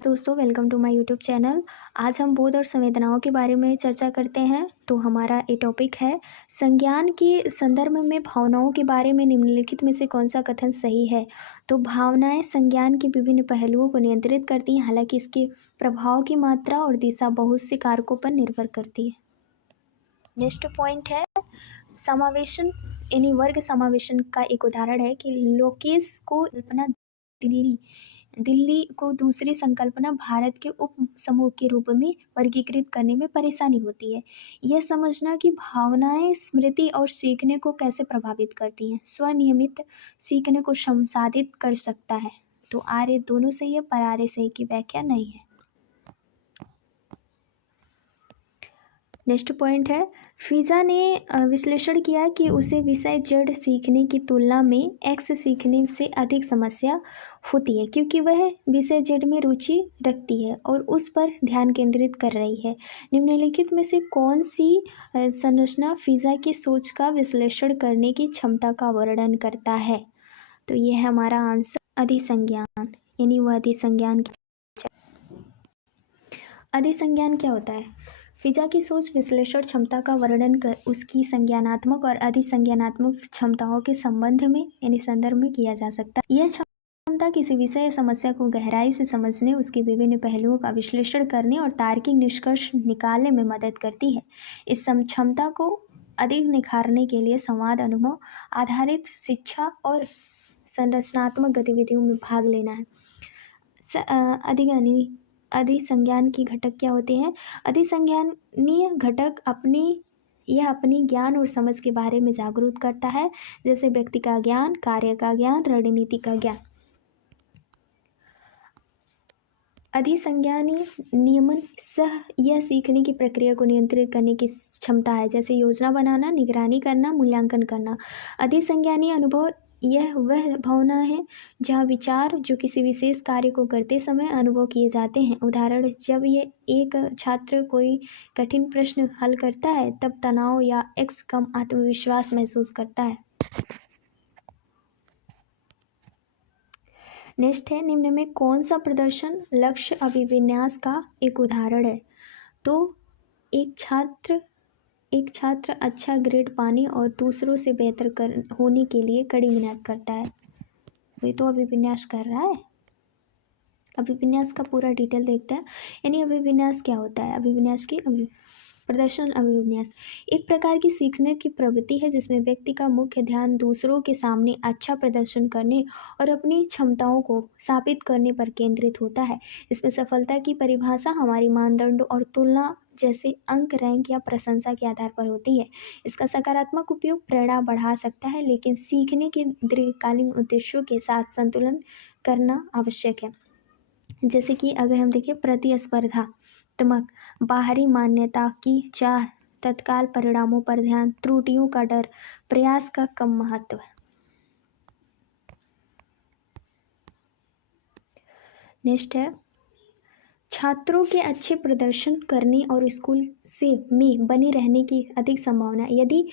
दोस्तों, welcome to my YouTube channel. आज हम बोध और संवेदनाओं के बारे में चर्चा करते हैं। तो हमारा ये टॉपिक है संज्ञान के संदर्भ में भावनाओं के बारे में निम्नलिखित में से कौन सा कथन सही है। तो भावनाएं संज्ञान के विभिन्न पहलुओं को नियंत्रित करती हैं, हालांकि इसके प्रभाव की मात्रा और दिशा बहुत से कारकों पर निर्भर करती है। नेक्स्ट पॉइंट है समावेशन, यानी वर्ग समावेशन का एक उदाहरण है कि लोकेश को कल्पना दिल्ली दिल्ली को दूसरी संकल्पना भारत के उप समूह के रूप में वर्गीकृत करने में परेशानी होती है। यह समझना कि भावनाएं स्मृति और सीखने को कैसे प्रभावित करती हैं, स्वनियमित सीखने को संसाधित कर सकता है। तो आर्य दोनों सही है, पर आर्य सही की व्याख्या नहीं है। नेक्स्ट पॉइंट है फिजा ने विश्लेषण किया कि उसे विषय जड़ सीखने की तुलना में एक्स सीखने से अधिक समस्या होती है, क्योंकि वह विषय जड़ में रुचि रखती है और उस पर ध्यान केंद्रित कर रही है। निम्नलिखित में से कौन सी संरचना फिजा की सोच का विश्लेषण करने की क्षमता का वर्णन करता है। तो ये है हमारा आंसर अधिसंज्ञान, यानी वह अधिसंज्ञान। अधिसंज्ञान क्या होता है? फिजा की सोच विश्लेषण क्षमता का वर्णन कर उसकी संज्ञानात्मक और अधिसंज्ञानात्मक क्षमताओं के संबंध में यानी संदर्भ में किया जा सकता है। यह क्षमता किसी विषय या समस्या को गहराई से समझने, उसके विभिन्न पहलुओं का विश्लेषण करने और तार्किक निष्कर्ष निकालने में मदद करती है। इस क्षमता को अधिक निखारने के लिए संवाद, अनुभव आधारित शिक्षा और संरचनात्मक गतिविधियों में भाग लेना है। अधिसंज्ञान की घटक क्या होते हैं? अधिसंज्ञानीय घटक अपनी ज्ञान और समझ के बारे में जागरूक करता है, जैसे व्यक्ति का ज्ञान, कार्य का ज्ञान, रणनीति का ज्ञान। अधिसंज्ञानीय नियमन यह सीखने की प्रक्रिया को नियंत्रित करने की क्षमता है, जैसे योजना बनाना, निगरानी करना, मूल्यांकन करना। अधिसंज्ञानीय अनुभव यह वह भावना है जहाँ विचार जो किसी विशेष कार्य को करते समय अनुभव किए जाते हैं। उदाहरण, जब ये एक छात्र कोई कठिन प्रश्न हल करता है तब तनाव या एक्स कम आत्मविश्वास महसूस करता है। नेक्स्ट है निम्न में कौन सा प्रदर्शन लक्ष्य अभिविन्यास का एक उदाहरण है। तो एक छात्र अच्छा ग्रेड पाने और दूसरों से बेहतर होने के लिए कड़ी मेहनत करता है। वे तो अभिविन्यास कर रहा है। अभिविन्यास का पूरा डिटेल देखते हैं। यानी अभिविन्यास क्या होता है? अभिविन्यास की प्रदर्शन अभिविन्यास एक प्रकार की सीखने की प्रवृत्ति है जिसमें व्यक्ति का मुख्य ध्यान दूसरों के सामने अच्छा प्रदर्शन करने और अपनी क्षमताओं को साबित करने पर केंद्रित होता है। इसमें सफलता की परिभाषा हमारी मानदंडों और तुलना जैसे अंक, रैंक या प्रशंसा के आधार पर होती है। इसका सकारात्मक उपयोग प्रेरणा बढ़ा सकता है, लेकिन सीखने के दीर्घकालीन उद्देश्यों के साथ संतुलन करना आवश्यक है। जैसे कि अगर हम देखें प्रतिस्पर्धात्मक, बाहरी मान्यता की चाह, तत्काल परिणामों पर ध्यान, त्रुटियों का डर, प्रयास का कम महत्व। नेक्स्ट है छात्रों के अच्छे प्रदर्शन करने और स्कूल से में बने रहने की अधिक संभावना। यदि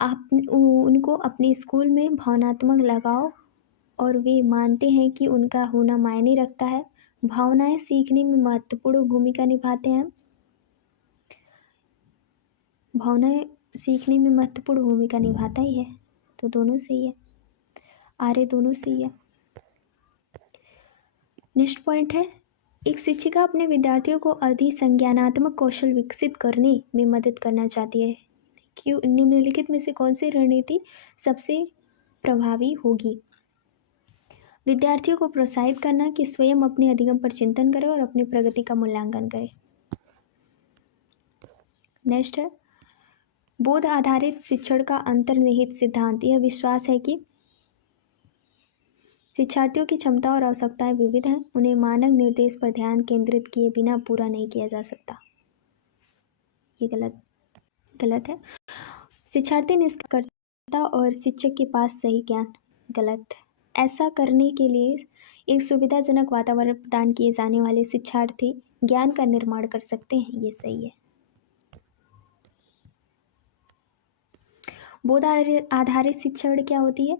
आप उनको अपने स्कूल में भावनात्मक लगाव और वे मानते हैं कि उनका होना मायने रखता है। भावनाएं सीखने में महत्वपूर्ण भूमिका निभाते हैं। भावनाएं सीखने में महत्वपूर्ण भूमिका निभाता ही है, तो दोनों सही है। आर्य दोनों सही है। नेक्स्ट पॉइंट है एक शिक्षिका अपने विद्यार्थियों को अधिसंज्ञानात्मक कौशल विकसित करने में मदद करना चाहती है। क्यों? निम्नलिखित में से कौन सी रणनीति सबसे प्रभावी होगी? विद्यार्थियों को प्रोत्साहित करना कि स्वयं अपने अधिगम पर चिंतन करें और अपनी प्रगति का मूल्यांकन करें। नेक्स्ट है बोध आधारित शिक्षण का अंतर्निहित सिद्धांत। यह विश्वास है कि शिक्षार्थियों की क्षमता और आवश्यकताएं विविध हैं, उन्हें मानक निर्देश पर ध्यान केंद्रित किए बिना पूरा नहीं किया जा सकता। ये गलत है। शिक्षार्थी निष्कर्ता और शिक्षक के पास सही ज्ञान। गलत। ऐसा करने के लिए एक सुविधाजनक वातावरण प्रदान किए जाने वाले शिक्षार्थी ज्ञान का निर्माण कर सकते हैं। ये सही है। बोध आधारित शिक्षण क्या होती है?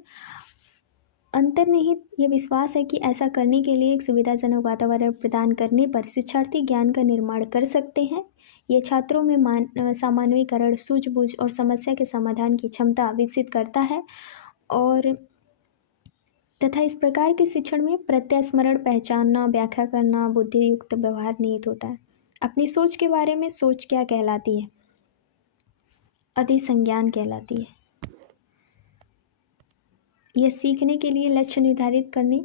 अंतर्निहित ये विश्वास है कि ऐसा करने के लिए एक सुविधाजनक वातावरण प्रदान करने पर शिक्षार्थी ज्ञान का निर्माण कर सकते हैं। ये छात्रों में सामान्यीकरण, सूझबूझ और समस्या के समाधान की क्षमता विकसित करता है और तथा इस प्रकार के शिक्षण में प्रत्यास्मरण, पहचानना, व्याख्या करना, बुद्धियुक्त व्यवहार निहित होता है। अपनी सोच के बारे में सोच क्या कहलाती है? अधिसंज्ञान कहलाती है। यह सीखने के लिए लक्ष्य निर्धारित करने,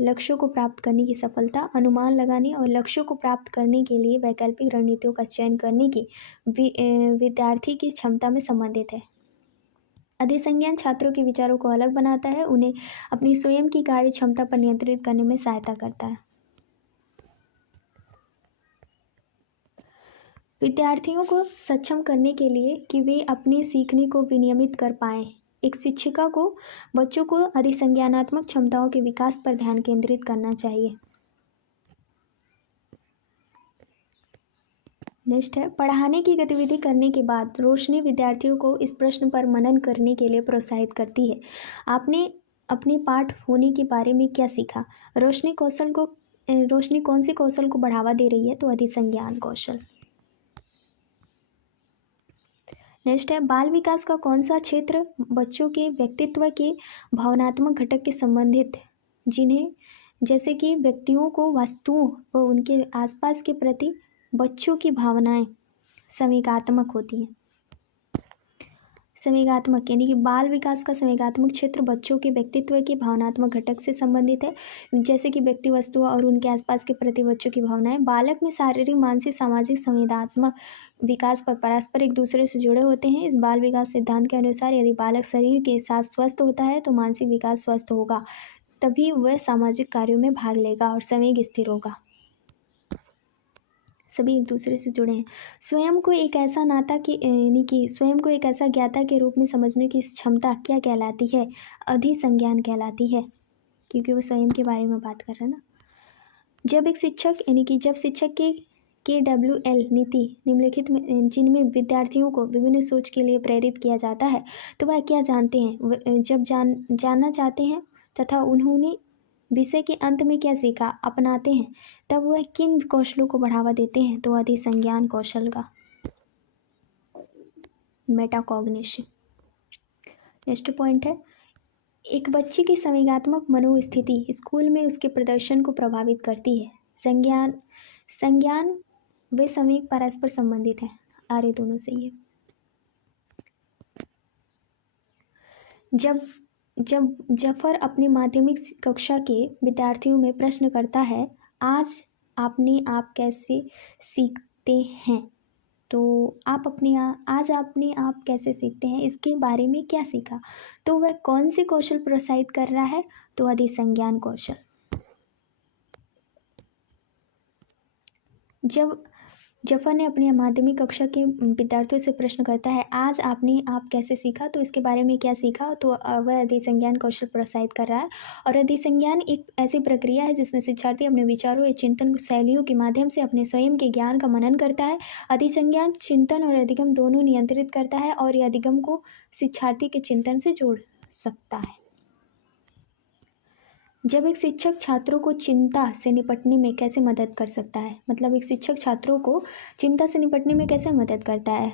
लक्ष्यों को प्राप्त करने की सफलता, अनुमान लगाने और लक्ष्यों को प्राप्त करने के लिए वैकल्पिक रणनीतियों का चयन करने की विद्यार्थी की क्षमता में संबंधित है। अधिसंज्ञान छात्रों के विचारों को अलग बनाता है, उन्हें अपनी स्वयं की कार्य क्षमता पर नियंत्रित करने में सहायता करता है। विद्यार्थियों को सक्षम करने के लिए कि वे अपने सीखने को विनियमित कर पाएं, एक शिक्षिका को बच्चों को अधिसंज्ञानात्मक क्षमताओं के विकास पर ध्यान केंद्रित करना चाहिए। नेक्स्ट है, पढ़ाने की गतिविधि करने के बाद रोशनी विद्यार्थियों को इस प्रश्न पर मनन करने के लिए प्रोत्साहित करती है, आपने अपने पाठ होने के बारे में क्या सीखा? रोशनी कौन से कौशल को बढ़ावा दे रही है? तो अधिसंज्ञान कौशल। नेक्स्ट है, बाल विकास का कौन सा क्षेत्र बच्चों के व्यक्तित्व के भावनात्मक घटक के संबंधित, जिन्हें जैसे कि व्यक्तियों को वस्तुओं व उनके आसपास के प्रति बच्चों की भावनाएं संवेगात्मक होती हैं। संवेगात्मक यानी कि बाल विकास का संवेगात्मक क्षेत्र बच्चों के व्यक्तित्व के भावनात्मक घटक से संबंधित है, जैसे कि व्यक्ति, वस्तुओं और उनके आसपास के प्रति बच्चों की भावनाएं। बालक में शारीरिक, मानसिक, सामाजिक, संवेदनात्मक विकास पर परस्पर एक दूसरे से जुड़े होते हैं। इस बाल विकास सिद्धांत के अनुसार यदि बालक शरीर के साथ स्वस्थ होता है तो मानसिक विकास स्वस्थ होगा, तभी वह सामाजिक कार्यों में भाग लेगा और संवेग स्थिर होगा। सभी एक दूसरे से जुड़े हैं। स्वयं को एक ऐसा नाता की यानी कि स्वयं को एक ऐसा ज्ञाता के रूप में समझने की क्षमता क्या कहलाती है? अधिसंज्ञान कहलाती है, क्योंकि वो स्वयं के बारे में बात कर रहे हैं ना। जब एक शिक्षक यानी कि जब शिक्षक की KWL नीति निम्नलिखित में जिनमें विद्यार्थियों को विभिन्न सोच के लिए प्रेरित किया जाता है, तो वह क्या जानते हैं? जब जानना चाहते हैं तथा उन्होंने विषय के अंत में क्या सीखा अपनाते हैं, तब वह किन कौशलों को बढ़ावा देते हैं? तो अधिसंज्ञान कौशल का, मेटाकॉग्निशन। नेक्स्ट पॉइंट है, एक बच्चे की संवेगात्मक मनोस्थिति स्कूल में उसके प्रदर्शन को प्रभावित करती है। संज्ञान वे संवेग परस्पर संबंधित हैं, आर्य दोनों से ही है। जब जफर अपने माध्यमिक कक्षा के विद्यार्थियों में प्रश्न करता है, आज आप कैसे सीखते हैं, तो आज आपने आप कैसे सीखते हैं, इसके बारे में क्या सीखा, तो वह कौन से कौशल प्रोत्साहित कर रहा है? तो अधिसंज्ञान कौशल। जब जफर ने अपनी माध्यमिक कक्षा के विद्यार्थियों से प्रश्न करता है, आज आप कैसे सीखा, तो इसके बारे में क्या सीखा, तो वह अधिसंज्ञान कौशल प्रोत्साहित कर रहा है। और अधिसंज्ञान एक ऐसी प्रक्रिया है जिसमें शिक्षार्थी अपने विचारों या चिंतन शैलियों के माध्यम से अपने स्वयं के ज्ञान का मनन करता है। अधिसंज्ञान चिंतन और अधिगम दोनों नियंत्रित करता है और यह अधिगम को शिक्षार्थी के चिंतन से जोड़ सकता है। जब एक शिक्षक छात्रों को चिंता से निपटने में कैसे मदद कर सकता है, मतलब एक शिक्षक छात्रों को चिंता से निपटने में कैसे मदद करता है?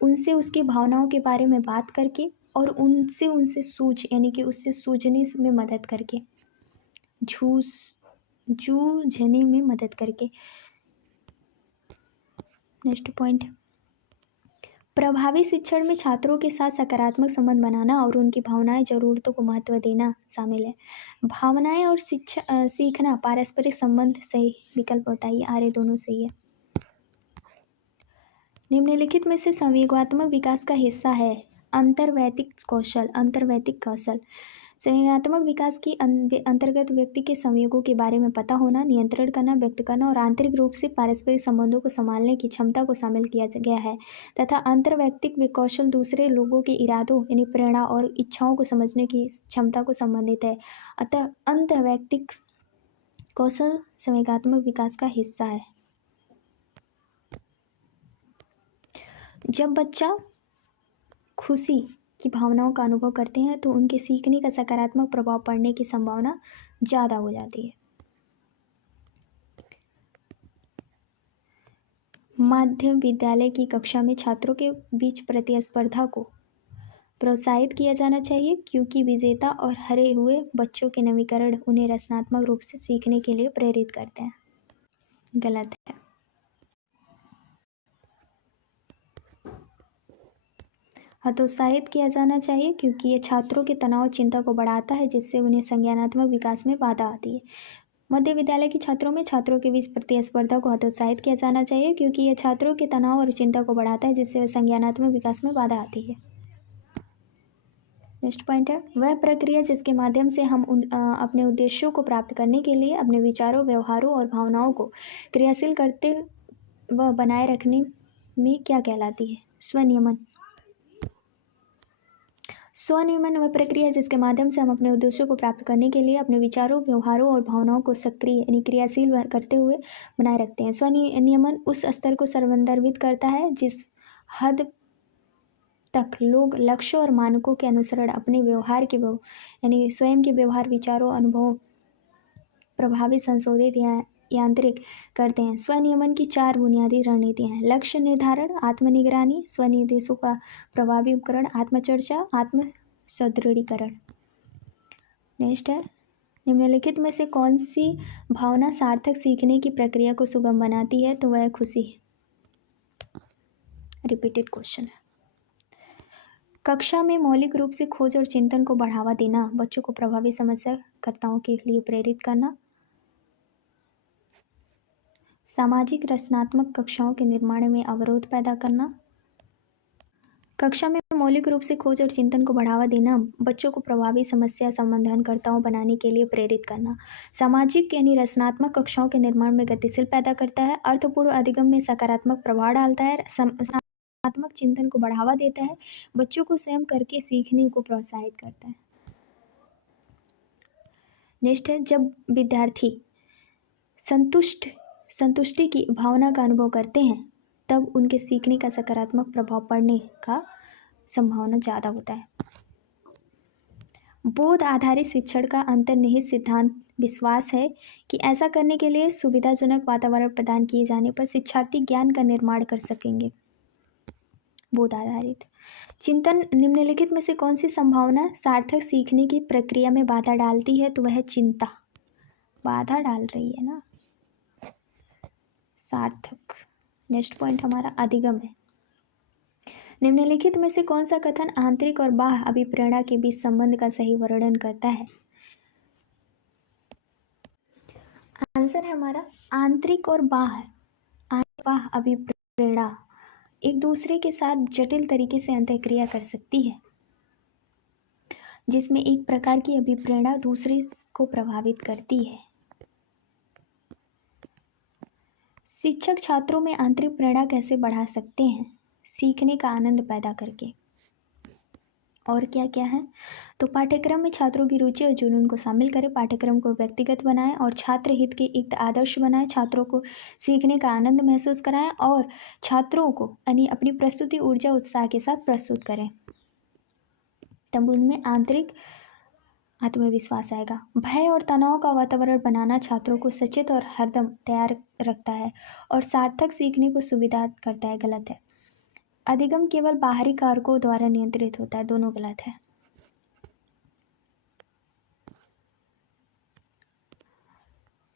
उनसे उसकी भावनाओं के बारे में बात करके और यानी कि उससे सूझने में मदद करके, जूझने में मदद करके। नेक्स्ट पॉइंट, प्रभावी शिक्षण में छात्रों के साथ सकारात्मक संबंध बनाना और उनकी भावनाएं, जरूरतों को महत्व देना शामिल है। भावनाएं और सीखना पारस्परिक संबंध सही विकल्प होता है, ये आर्य दोनों सही है। निम्नलिखित में से संवेगात्मक विकास का हिस्सा है अंतर्वैयक्तिक कौशल। संवेगात्मक विकास के अंतर्गत व्यक्ति के संवेगों के बारे में पता होना, नियंत्रण करना, व्यक्त करना और आंतरिक रूप से पारस्परिक संबंधों को संभालने की क्षमता को शामिल किया गया है तथा अंतर्वैयक्तिक कौशल दूसरे लोगों के इरादों यानी प्रेरणा और इच्छाओं को समझने की क्षमता को संबंधित है। अतः अंतर्वैयक्तिक कौशल संवेगात्मक विकास का हिस्सा है। जब बच्चा खुशी, की भावनाओं का अनुभव करते हैं तो उनके सीखने का सकारात्मक प्रभाव पड़ने की संभावना ज़्यादा हो जाती है। माध्यम विद्यालय की कक्षा में छात्रों के बीच प्रतिस्पर्धा को प्रोत्साहित किया जाना चाहिए क्योंकि विजेता और हारे हुए बच्चों के नवीकरण उन्हें रचनात्मक रूप से सीखने के लिए प्रेरित करते हैं। गलत है। हतोत्साहित किया जाना चाहिए क्योंकि ये छात्रों के तनाव चिंता को बढ़ाता है जिससे उन्हें संज्ञानात्मक विकास में बाधा आती है। मध्य विद्यालय के छात्रों में छात्रों के बीच प्रतिस्पर्धा को हतोत्साहित किया जाना चाहिए क्योंकि यह छात्रों के तनाव और चिंता को बढ़ाता है जिससे संज्ञानात्मक विकास में बाधा आती है। नेक्स्ट पॉइंट है, वह प्रक्रिया जिसके माध्यम से हम अपने उद्देश्यों को प्राप्त करने के लिए अपने विचारों, व्यवहारों और भावनाओं को क्रियाशील करते व बनाए रखने में क्या कहलाती है? स्वनियमन। स्वनियमन वह प्रक्रिया जिसके माध्यम से हम अपने उद्देश्यों को प्राप्त करने के लिए अपने विचारों, व्यवहारों और भावनाओं को सक्रिय यानी क्रियाशील करते हुए बनाए रखते हैं। स्वनियमन उस स्तर को संदर्भित करता है जिस हद तक लोग लक्ष्य और मानकों के अनुसरण अपने व्यवहार के यानी स्वयं के व्यवहार, विचारों, अनुभवों प्रभावित, संशोधित या यांत्रिक करते हैं। स्वनियमन की 4 बुनियादी रणनीतियाँ हैं: लक्ष्य निर्धारण, आत्मनिगरानी, स्वनिर्देशों का प्रभावी उपकरण, आत्मचर्चा, आत्म सुदृढ़ीकरण। नेक्स्ट है, निम्नलिखित में से कौन सी भावना सार्थक सीखने की प्रक्रिया को सुगम बनाती है? तो वह खुशी। रिपीटेड क्वेश्चन है। कक्षा में मौलिक रूप से खोज और चिंतन को बढ़ावा देना, बच्चों को प्रभावी समस्याकर्ताओं के लिए प्रेरित करना, सामाजिक रचनात्मक कक्षाओं के निर्माण में अवरोध पैदा करना। कक्षा में मौलिक रूप से खोज और चिंतन को बढ़ावा देना, बच्चों को प्रभावी समस्या समाधानकर्ताओं बनाने के लिए प्रेरित करना, सामाजिक यानी रचनात्मक कक्षाओं के निर्माण में गतिशील पैदा करता है, अर्थपूर्ण अधिगम में सकारात्मक प्रभाव डालता है, रचनात्मक चिंतन को बढ़ावा देता है, बच्चों को स्वयं करके सीखने को प्रोत्साहित करता है। नेक्स्ट है, जब विद्यार्थी संतुष्टि की भावना का अनुभव करते हैं तब उनके सीखने का सकारात्मक प्रभाव पड़ने का संभावना ज़्यादा होता है। बोध आधारित शिक्षण का अंतर्निहित सिद्धांत विश्वास है कि ऐसा करने के लिए सुविधाजनक वातावरण प्रदान किए जाने पर शिक्षार्थी ज्ञान का निर्माण कर सकेंगे। बोध आधारित चिंतन, निम्नलिखित में से कौन सी संभावना सार्थक सीखने की प्रक्रिया में बाधा डालती है? तो वह चिंता बाधा डाल रही है ना, सार्थक। नेक्स्ट पॉइंट हमारा अधिगम है। निम्नलिखित में से कौन सा कथन आंतरिक और बाह्य अभिप्रेरणा के बीच संबंध का सही वर्णन करता है? आंसर है हमारा आंतरिक और बाह्य अभिप्रेरणा एक दूसरे के साथ जटिल तरीके से अंतःक्रिया कर सकती है, जिसमें एक प्रकार की अभिप्रेरणा दूसरे को प्रभावित करती है। शिक्षक छात्रों में आंतरिक प्रेरणा कैसे बढ़ा सकते हैं? सीखने का आनंद पैदा करके। और क्या क्या है? तो पाठ्यक्रम में छात्रों की रुचि और जुनून को शामिल करें, पाठ्यक्रम को व्यक्तिगत बनाएं और छात्र हित के एक आदर्श बनाएं, छात्रों को सीखने का आनंद महसूस कराएं और छात्रों को यानी अपनी प्रस्तुति ऊर्जा उत्साह के साथ प्रस्तुत करें, तब उनमें आंतरिक आत्मविश्वास आएगा। भय और तनाव का वातावरण बनाना छात्रों को सचेत और हरदम तैयार रखता है और सार्थक सीखने को सुविधा करता है। गलत है। अधिगम केवल बाहरी कारकों द्वारा नियंत्रित होता है, दोनों गलत है।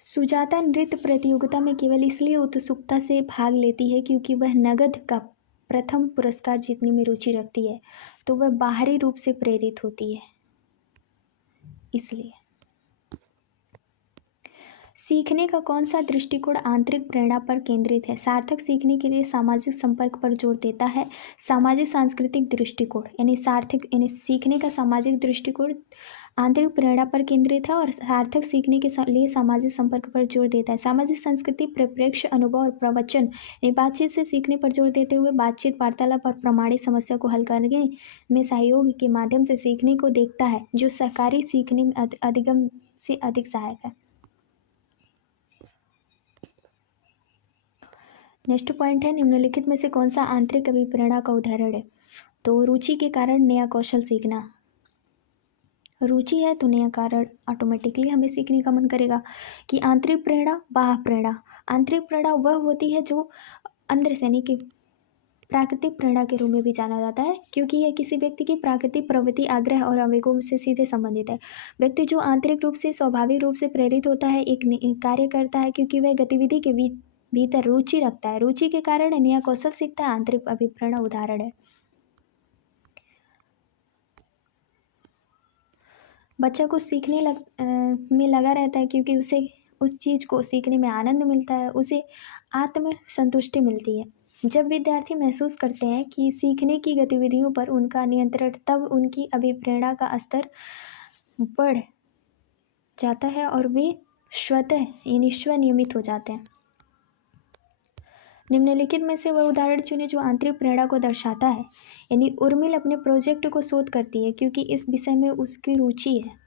सुजाता नृत्य प्रतियोगिता में केवल इसलिए उत्सुकता से भाग लेती है क्योंकि वह नगद का प्रथम पुरस्कार जीतने में रुचि रखती है, तो वह बाहरी रूप से प्रेरित होती है इसलिए। सीखने का कौन सा दृष्टिकोण आंतरिक प्रेरणा पर केंद्रित है? सार्थक सीखने के लिए सामाजिक संपर्क पर जोर देता है। सामाजिक सांस्कृतिक दृष्टिकोण यानी सीखने का सामाजिक दृष्टिकोण आंतरिक प्रेरणा पर केंद्रित है और सार्थक सीखने के लिए सामाजिक संपर्क पर जोर देता है। सामाजिक संस्कृति परिप्रेक्ष्य, अनुभव और प्रवचन बातचीत से सीखने पर जोर देते हुए बातचीत, वार्तालाप और प्रमाणित समस्या को हल करने में सहयोग के माध्यम से सीखने को देखता है, जो सहकारी सीखने में अधिगम से अधिक सहायक है। नेक्स्ट पॉइंट है, निम्नलिखित में से कौन सा आंतरिक अभिप्रेरणा का उदाहरण है? तो रुचि के कारण नया कौशल सीखना, रुचि है तो नया कारण ऑटोमेटिकली हमें सीखने का मन करेगा। कि आंतरिक प्रेरणा, बाह्य प्रेरणा। आंतरिक प्रेरणा वह होती है जो अंदर से, यानी कि प्राकृतिक प्रेरणा के रूप में भी जाना जाता है, क्योंकि यह किसी व्यक्ति की प्राकृतिक प्रवृत्ति, आग्रह और आवेगों से सीधे संबंधित है। व्यक्ति जो आंतरिक रूप से, स्वाभाविक रूप से प्रेरित होता है, एक कार्य करता है क्योंकि वह गतिविधि के भीतर रुचि रखता है। रुचि के कारण नया कौशल सीखता है। आंतरिक अभिप्रेरणा उदाहरण है, बच्चा को सीखने में लगा रहता है क्योंकि उसे उस चीज़ को सीखने में आनंद मिलता है, उसे आत्म संतुष्टि मिलती है। जब विद्यार्थी महसूस करते हैं कि सीखने की गतिविधियों पर उनका नियंत्रण, तब उनकी अभिप्रेरणा का स्तर बढ़ जाता है और वे स्वतः यानी स्वनियमित हो जाते हैं। निम्नलिखित में से वह उदाहरण चुनें जो आंतरिक प्रेरणा को दर्शाता है। यानी उर्मिल अपने प्रोजेक्ट को शोध करती है क्योंकि इस विषय में उसकी रुचि है।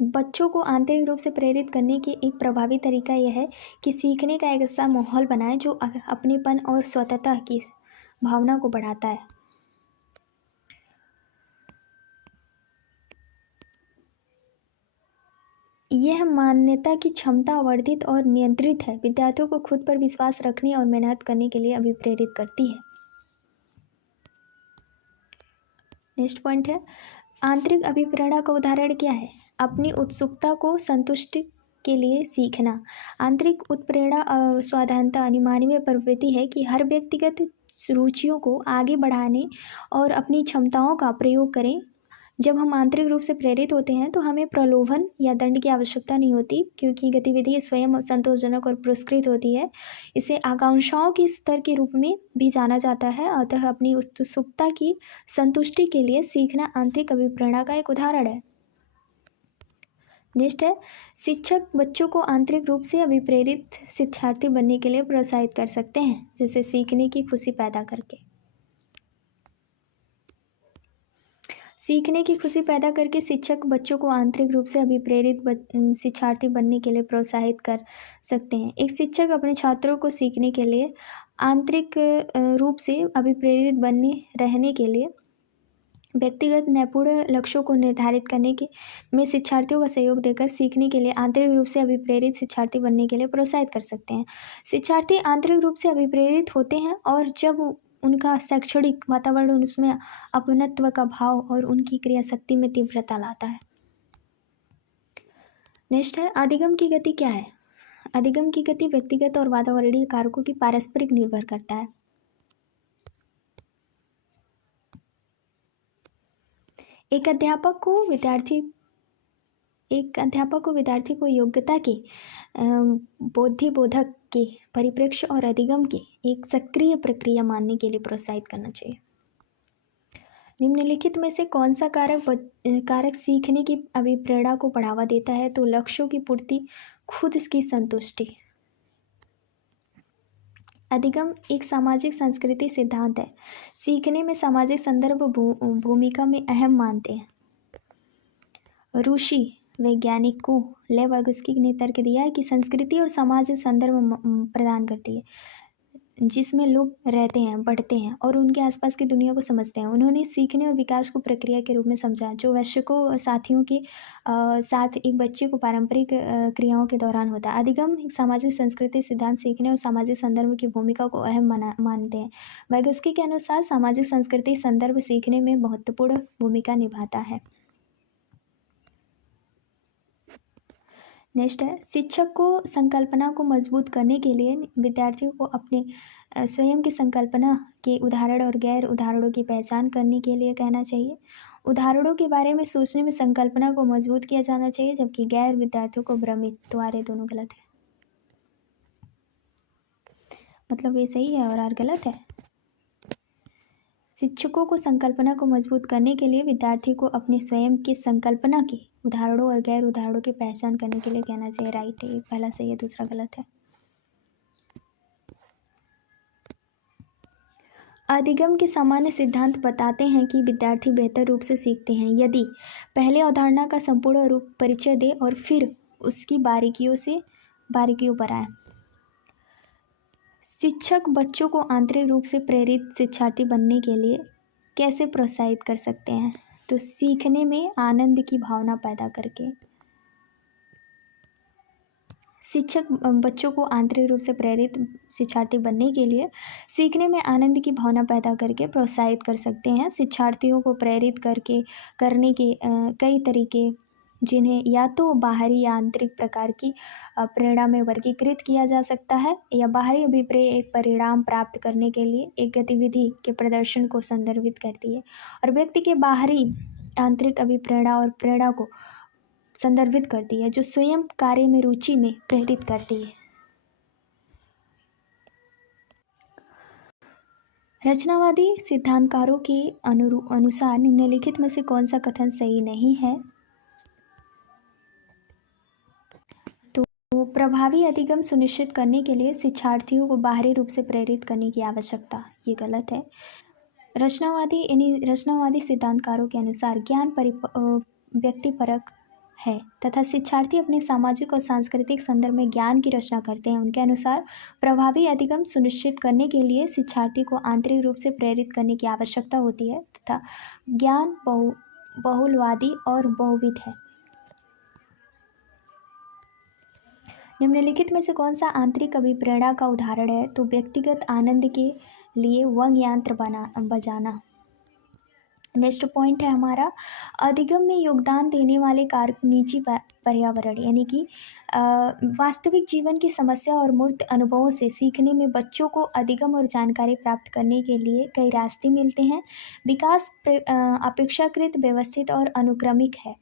बच्चों को आंतरिक रूप से प्रेरित करने के एक प्रभावी तरीका यह है कि सीखने का एक ऐसा माहौल बनाएं जो अपनेपन और स्वतंत्रता की भावना को बढ़ाता है। यह मान्यता की क्षमता वर्धित और नियंत्रित है, विद्यार्थियों को खुद पर विश्वास रखने और मेहनत करने के लिए अभिप्रेरित करती है। नेक्स्ट पॉइंट है, आंतरिक अभिप्रेरणा का उदाहरण क्या है? अपनी उत्सुकता को संतुष्ट के लिए सीखना। आंतरिक उत्प्रेरणा स्वाधारणता यानी मानवीय प्रवृत्ति है कि हर व्यक्तिगत रुचियों को आगे बढ़ाने और अपनी क्षमताओं का प्रयोग करें। जब हम आंतरिक रूप से प्रेरित होते हैं तो हमें प्रलोभन या दंड की आवश्यकता नहीं होती, क्योंकि गतिविधि स्वयं संतोषजनक और पुरस्कृत होती है। इसे आकांक्षाओं के स्तर के रूप में भी जाना जाता है। अतः अपनी उत्सुकता की संतुष्टि के लिए सीखना आंतरिक अभिप्रेरणा का एक उदाहरण है। नेक्स्ट है, शिक्षक बच्चों को आंतरिक रूप से अभिप्रेरित शिक्षार्थी बनने के लिए प्रोत्साहित कर सकते हैं, जैसे सीखने की खुशी पैदा करके। सीखने की खुशी पैदा करके शिक्षक बच्चों को आंतरिक रूप से अभिप्रेरित शिक्षार्थी बनने के लिए प्रोत्साहित कर सकते हैं। एक शिक्षक अपने छात्रों को सीखने के लिए आंतरिक रूप से अभिप्रेरित बने रहने के लिए व्यक्तिगत नैपुण लक्ष्यों को निर्धारित करने के में शिक्षार्थियों का सहयोग देकर सीखने के लिए आंतरिक रूप से अभिप्रेरित शिक्षार्थी बनने के लिए प्रोत्साहित कर सकते हैं। शिक्षार्थी आंतरिक रूप से अभिप्रेरित होते हैं और जब उनका शैक्षणिक वातावरण उसमें अपनत्व का भाव और उनकी क्रियाशक्ति में तीव्रता लाता है। नेक्स्ट है, अधिगम की गति क्या है? अधिगम की गति व्यक्तिगत और वातावरणीय कारकों की पारस्परिक निर्भर करता है। एक अध्यापक को विद्यार्थी को योग्यता के बोधक के परिप्रेक्ष्य और अधिगम के एक सक्रिय प्रक्रिया मानने के लिए प्रोत्साहित करना चाहिए। निम्नलिखित में से कौन सा कारक सीखने की अभिप्रेरणा को बढ़ावा देता है? तो लक्ष्यों की पूर्ति, खुद की संतुष्टि। अधिगम एक सामाजिक संस्कृति सिद्धांत है। सीखने में सामाजिक संदर्भ भूमिका में अहम मानते हैं। रूसी वैज्ञानिकों लेवागस्की ने तर्क दिया है कि संस्कृति और समाज संदर्भ प्रदान करती है जिसमें लोग रहते हैं, बढ़ते हैं और उनके आसपास की दुनिया को समझते हैं। उन्होंने सीखने और विकास को प्रक्रिया के रूप में समझा जो वयस्कों और साथियों के साथ एक बच्चे को पारंपरिक क्रियाओं के दौरान होता है। अधिगम सामाजिक संस्कृति सिद्धांत सीखने और सामाजिक संदर्भ की भूमिका को अहम मानते हैं। वैगस्की के अनुसार सामाजिक संस्कृति संदर्भ सीखने में महत्वपूर्ण भूमिका निभाता है। नेक्स्ट है, शिक्षक को संकल्पना को मजबूत करने के लिए विद्यार्थियों को अपने स्वयं की संकल्पना के उदाहरण और गैर उदाहरणों की पहचान करने के लिए कहना चाहिए। उदाहरणों के बारे में सोचने में संकल्पना को मजबूत किया जाना चाहिए, जबकि गैर विद्यार्थियों को भ्रमित। तुम्हारे दोनों गलत है, मतलब ये सही है और आर गलत है। शिक्षकों को संकल्पना को मजबूत करने के लिए विद्यार्थी को अपने स्वयं के संकल्पना के उदाहरणों और गैर उदाहरणों की पहचान करने के लिए कहना चाहिए। राइट है, एक पहला सही है, दूसरा गलत है। अधिगम के सामान्य सिद्धांत बताते हैं कि विद्यार्थी बेहतर रूप से सीखते हैं यदि पहले अवधारणा का संपूर्ण रूप परिचय दे और फिर उसकी बारीकियों पर आए। शिक्षक बच्चों को आंतरिक रूप से प्रेरित शिक्षार्थी बनने के लिए कैसे प्रोत्साहित कर सकते हैं? तो सीखने में आनंद की भावना पैदा करके। शिक्षक बच्चों को आंतरिक रूप से प्रेरित शिक्षार्थी बनने के लिए सीखने में आनंद की भावना पैदा करके प्रोत्साहित कर सकते हैं। शिक्षार्थियों को प्रेरित करने के कई तरीके, जिन्हें या तो बाहरी या आंतरिक प्रकार की प्रेरणा में वर्गीकृत किया जा सकता है, या बाहरी अभिप्रेय एक परिणाम प्राप्त करने के लिए एक गतिविधि के प्रदर्शन को संदर्भित करती है, और व्यक्ति के बाहरी आंतरिक अभिप्रेरणा और प्रेरणा को संदर्भित करती है, जो स्वयं कार्य में रुचि में प्रेरित करती है। रचनावादी सिद्धांतकारों के अनुसार निम्नलिखित में से कौन सा कथन सही नहीं है? तो प्रभावी अधिगम सुनिश्चित करने के लिए शिक्षार्थियों को बाहरी रूप से प्रेरित करने की आवश्यकता, ये गलत है। रचनावादी सिद्धांतकारों के अनुसार ज्ञान व्यक्तिपरक है तथा शिक्षार्थी अपने सामाजिक और सांस्कृतिक संदर्भ में ज्ञान की रचना करते हैं। उनके अनुसार प्रभावी अधिगम सुनिश्चित करने के लिए शिक्षार्थी को आंतरिक रूप से प्रेरित करने की आवश्यकता होती है तथा ज्ञान बहुलवादी और बहुविध है। निम्नलिखित में से कौन सा आंतरिक अभिप्रेरणा का उदाहरण है? तो व्यक्तिगत आनंद के लिए वाद्य यंत्र बजाना। नेक्स्ट पॉइंट है हमारा, अधिगम में योगदान देने वाले कारक निजी पर्यावरण, यानी कि वास्तविक जीवन की समस्या और मूर्त अनुभवों से सीखने में बच्चों को अधिगम और जानकारी प्राप्त करने के लिए कई रास्ते मिलते हैं। विकास अपेक्षाकृत व्यवस्थित और अनुक्रमिक है,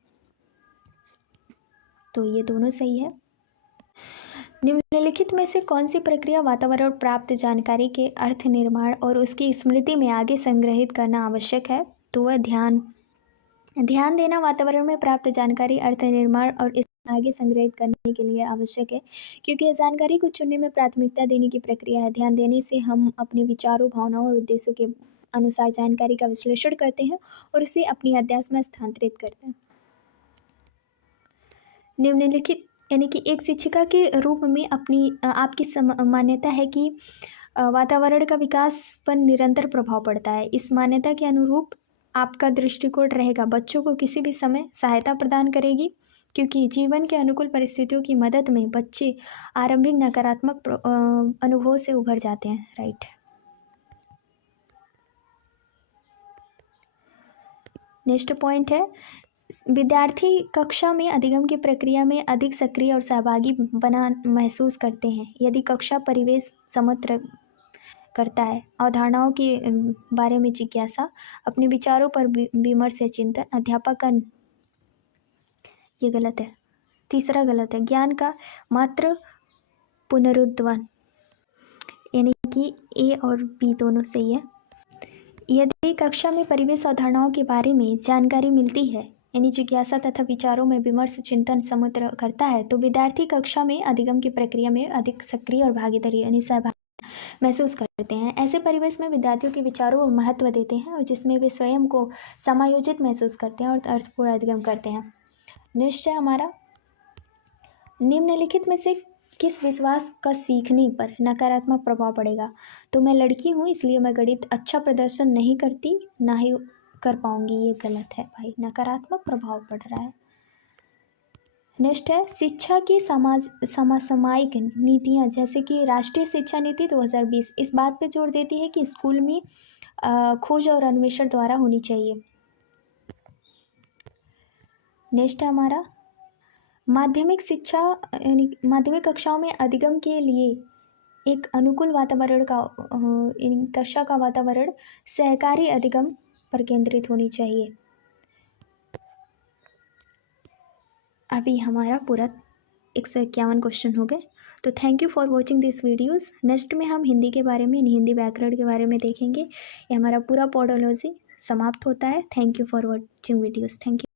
तो ये दोनों सही है। निम्नलिखित में से कौन सी प्रक्रिया वातावरण प्राप्त जानकारी के अर्थ निर्माण और उसकी स्मृति में आगे संग्रहित करना आवश्यक है? तो वह ध्यान देना वातावरण में प्राप्त जानकारी अर्थ निर्माण और इसे आगे संग्रहित करने के लिए आवश्यक है, क्योंकि यह जानकारी को चुनने में प्राथमिकता देने की प्रक्रिया है। ध्यान देने से हम अपने विचारों, भावनाओं और उद्देश्यों के अनुसार जानकारी का विश्लेषण करते हैं और उसे अपनी अध्यास में स्थानांतरित करते हैं। निम्नलिखित, यानी कि एक शिक्षिका के रूप में आपकी मान्यता है कि वातावरण का विकास पर निरंतर प्रभाव पड़ता है। इस मान्यता के अनुरूप आपका दृष्टिकोण रहेगा, बच्चों को किसी भी समय सहायता प्रदान करेगी, क्योंकि जीवन के अनुकूल परिस्थितियों की मदद में बच्चे आरंभिक नकारात्मक अनुभवों से उभर जाते हैं। राइट। नेक्स्ट पॉइंट है, विद्यार्थी कक्षा में अधिगम की प्रक्रिया में अधिक सक्रिय और सहभागी बना महसूस करते हैं यदि कक्षा परिवेश समग्र करता है। अवधारणाओं के बारे में जिज्ञासा, अपने विचारों पर विमर्श या चिंतन, अध्यापक का, ये गलत है। तीसरा गलत है, ज्ञान का मात्र पुनरुद्धान, यानी कि ए और बी दोनों सही है। यदि कक्षा में परिवेश अवधारणाओं के बारे में जानकारी मिलती है, यानी जिज्ञासा तथा विचारों में विमर्श चिंतन समुद्र करता है, तो विद्यार्थी कक्षा में अधिगम की प्रक्रिया में अधिक सक्रिय और भागीदारी, यानी सहभागी महसूस करते हैं। ऐसे परिवेश में विद्यार्थियों के विचारों को महत्व देते हैं और जिसमें वे स्वयं को समायोजित महसूस करते हैं और अर्थपूर्ण अधिगम करते हैं। निश्चय हमारा, निम्नलिखित में से किस विश्वास का सीखने पर नकारात्मक प्रभाव पड़ेगा? तो मैं लड़की हूँ इसलिए मैं गणित अच्छा प्रदर्शन नहीं करती, ना ही कर पाऊंगी, ये गलत है भाई, नकारात्मक प्रभाव पड़ रहा है। नेक्स्ट है, शिक्षा की समसामयिक नीतियाँ जैसे कि राष्ट्रीय शिक्षा नीति 2020 इस बात पे जोर देती है कि स्कूल में खोज और अन्वेषण द्वारा होनी चाहिए। नेक्स्ट है हमारा, माध्यमिक शिक्षा यानी माध्यमिक कक्षाओं में अधिगम के लिए एक अनुकूल वातावरण का कक्षा का वातावरण सहकारी अधिगम पर केंद्रित होनी चाहिए। अभी हमारा पूरा 151 क्वेश्चन हो गए। तो thank you for watching this videos. Next में हम हिंदी के बारे में, हिंदी व्याकरण के बारे में देखेंगे। ये हमारा पूरा पॉडोलॉजी समाप्त होता है। Thank you for watching videos. Thank you.